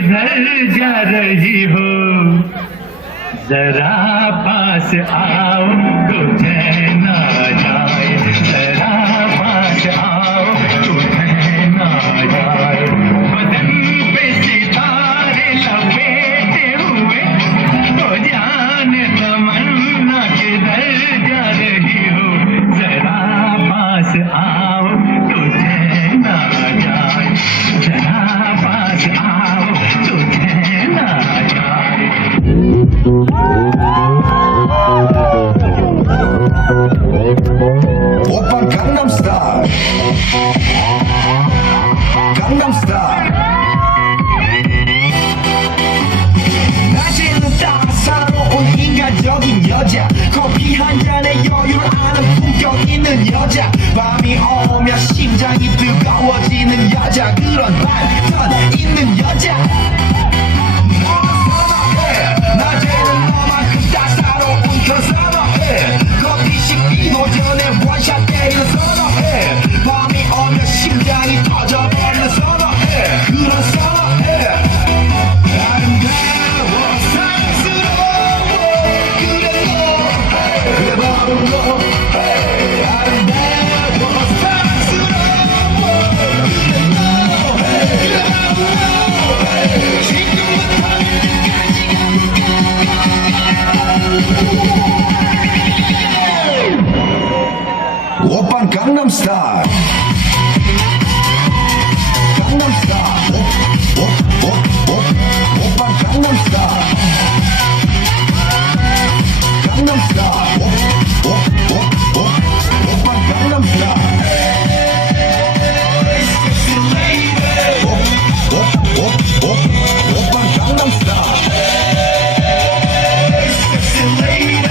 किधर जा रही हो, जरा पास आओ तो चैन आ जाए, जरा पास आओ तो चैन आ जाए। बदन पे सितारे लपेटे हुए तो जाने तमन्ना किधर जा रही हो, जरा पास आओ तो चैन आ जाए, जरा पास आओ तो चैन आ जाए। 오빠 강남스타일 강남스타일 낮에는 따사로운 인간적인 여자, 커피 한 잔에 여유를 아는 품격 있는 여자, 밤이 오면 심장이 뜨거워지는 여자, 그런 반전 있는 여자 낮에는 너만큼 따사로운 그런 선어해, 커피 식기도 전에 원샷 때리는 선어해, 밤이 오면 심장이 터져버리는 선어해, 그런 선어해. 아름다워 사랑스러워 그래 너, 그래 바로 너. 아름다워 사랑스러워 그래 너, 그래 바로 너. 지금부터 오빤 강남스타일 강남스타일 오빤 강남스타일 강남스타일 오빤 강남스타일 Sexy lady 오빤 강남스타일 Sexy lady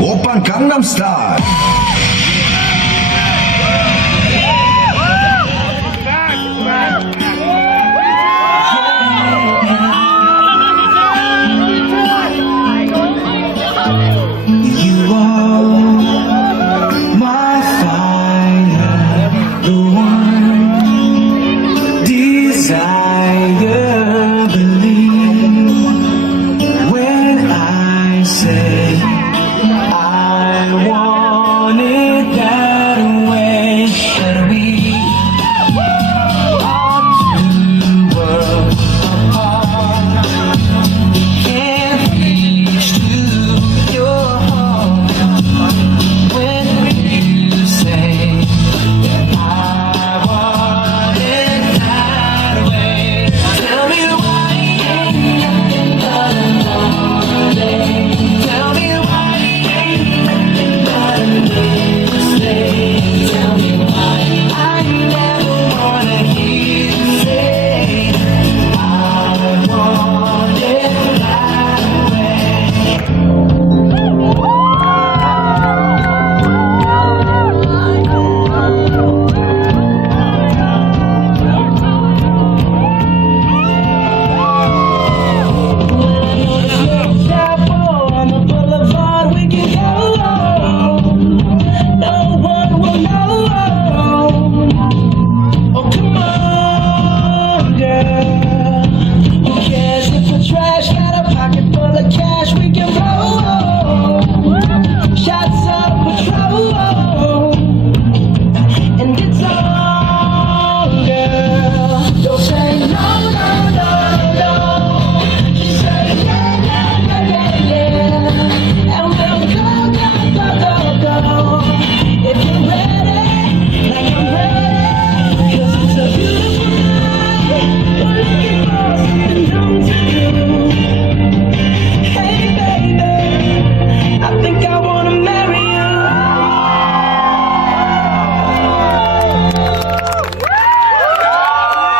오빤 강남스타일